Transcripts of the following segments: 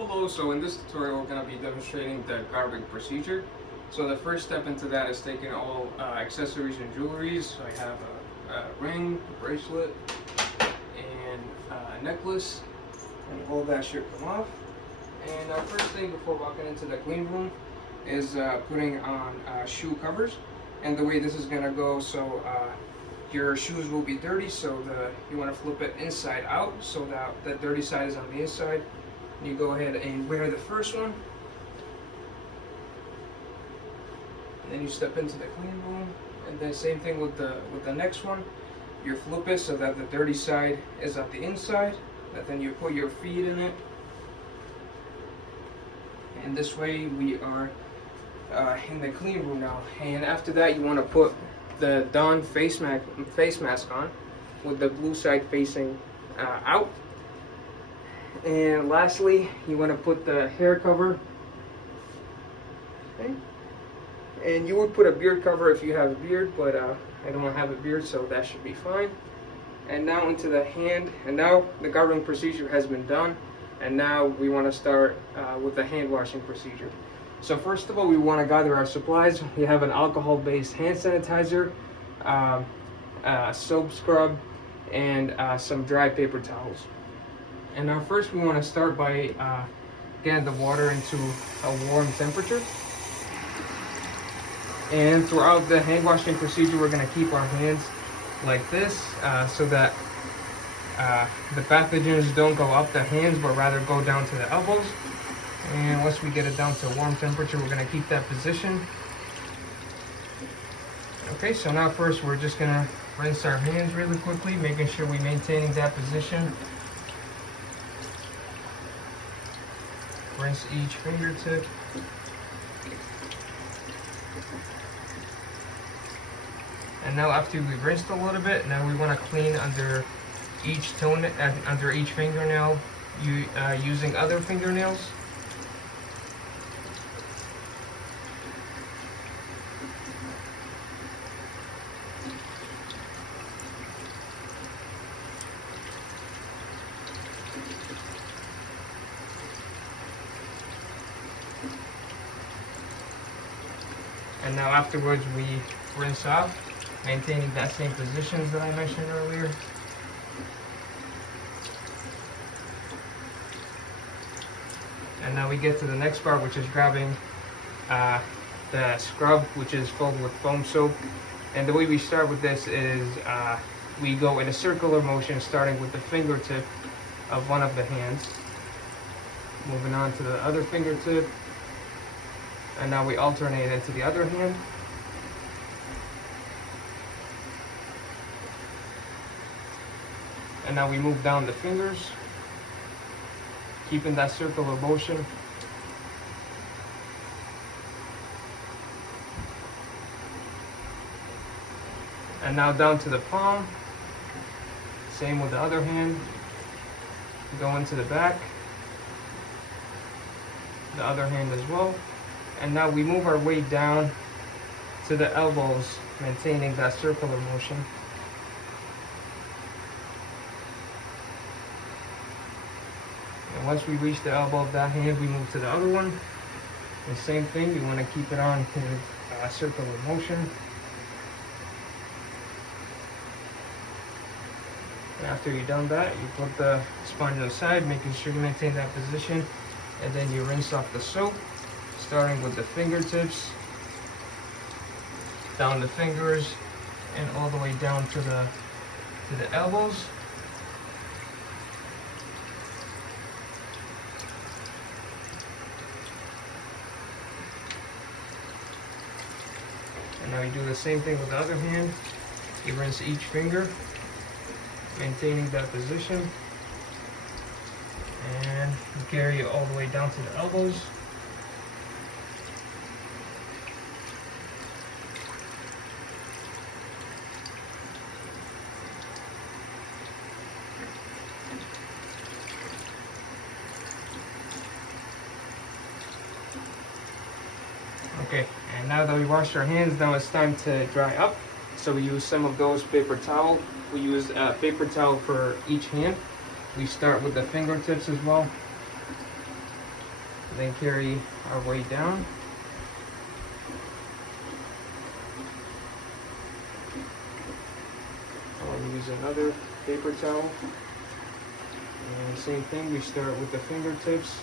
Hello, so in this tutorial we're going to be demonstrating the garbing procedure. So the first step into that is taking all accessories and jewelry. So I have a ring, a bracelet, and a necklace, and all that should come off. And first thing before walking into the clean room is putting on shoe covers. And the way this is going to go, so your shoes will be dirty, so you want to flip it inside out so that the dirty side is on the inside. You go ahead and wear the first one, and then you step into the clean room, and then same thing with the next one. You flip it so that the dirty side is at the inside, and then you put your feet in it, and this way we are in the clean room now. And after that, you want to put the Dawn face mask on with the blue side facing out. And lastly, you want to put the hair cover. Okay. And you would put a beard cover if you have a beard, but I don't have a beard, so that should be fine. And now into the hand. And now the garbing procedure has been done. And now we want to start with the hand washing procedure. So first of all, we want to gather our supplies. We have an alcohol-based hand sanitizer, soap scrub, and some dry paper towels. And now first we want to start by getting the water into a warm temperature. And throughout the hand washing procedure, we're going to keep our hands like this so that the pathogens don't go up the hands, but rather go down to the elbows. And once we get it down to a warm temperature, we're going to keep that position. Okay, so now first we're just going to rinse our hands really quickly, making sure we're maintaining that position. Rinse each fingertip. And now after we rinsed a little bit, now we want to clean under each under each fingernail, using other fingernails. And now afterwards we rinse off, maintaining that same positions that I mentioned earlier. And now we get to the next part, which is grabbing the scrub, which is filled with foam soap. And the way we start with this is we go in a circular motion, starting with the fingertip of one of the hands, moving on to the other fingertip. And now we alternate into the other hand. And now we move down the fingers, keeping that circular motion. And now down to the palm. Same with the other hand. Go into the back. The other hand as well. And now we move our way down to the elbows, maintaining that circular motion. And once we reach the elbow of that hand, we move to the other one. The same thing, you want to keep it on with circular motion. And after you've done that, you put the sponge aside, making sure you maintain that position. And then you rinse off the soap, starting with the fingertips, down the fingers, and all the way down to the elbows. And now you do the same thing with the other hand. You rinse each finger, maintaining that position, and you carry it all the way down to the elbows. Okay, and now that we washed our hands, now it's time to dry up. So we use some of those paper towel. We use a paper towel for each hand. We start with the fingertips as well. then carry our way down. I'll use another paper towel. And same thing, we start with the fingertips.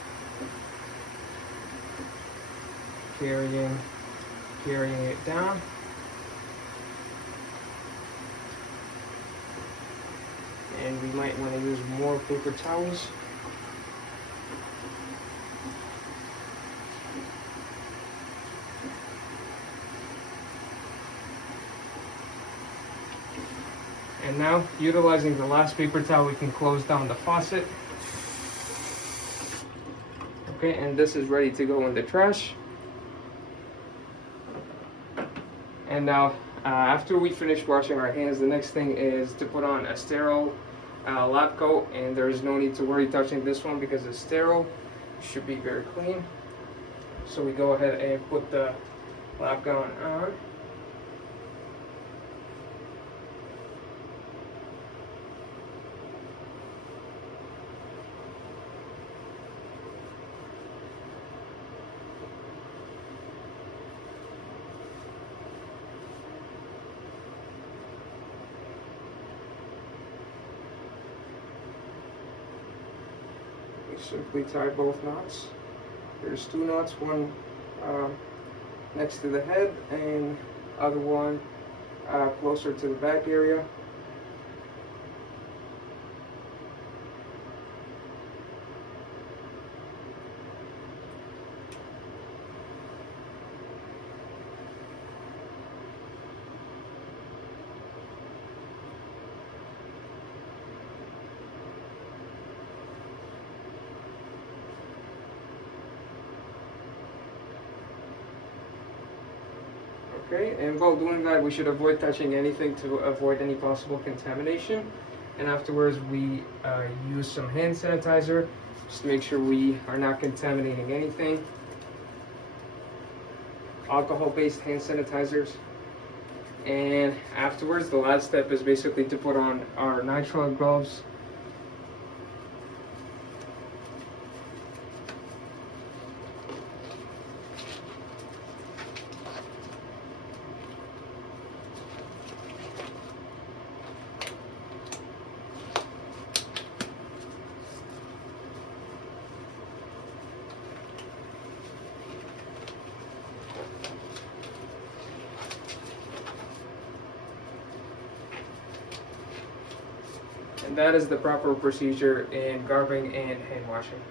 Carrying it down. And we might want to use more paper towels. And now, utilizing the last paper towel, we can close down the faucet. Okay, and this is ready to go in the trash. And now, after we finish washing our hands, the next thing is to put on a sterile lab coat, and there is no need to worry touching this one because it's sterile. It should be very clean. So we go ahead and put the lab gown on. Simply tie both knots. There's two knots, one next to the head and other one closer to the back area. Okay, and while doing that, we should avoid touching anything to avoid any possible contamination. And afterwards, we use some hand sanitizer just to make sure we are not contaminating anything. Alcohol-based hand sanitizers. And afterwards, the last step is basically to put on our nitrile gloves. And that is the proper procedure in garbing and hand washing.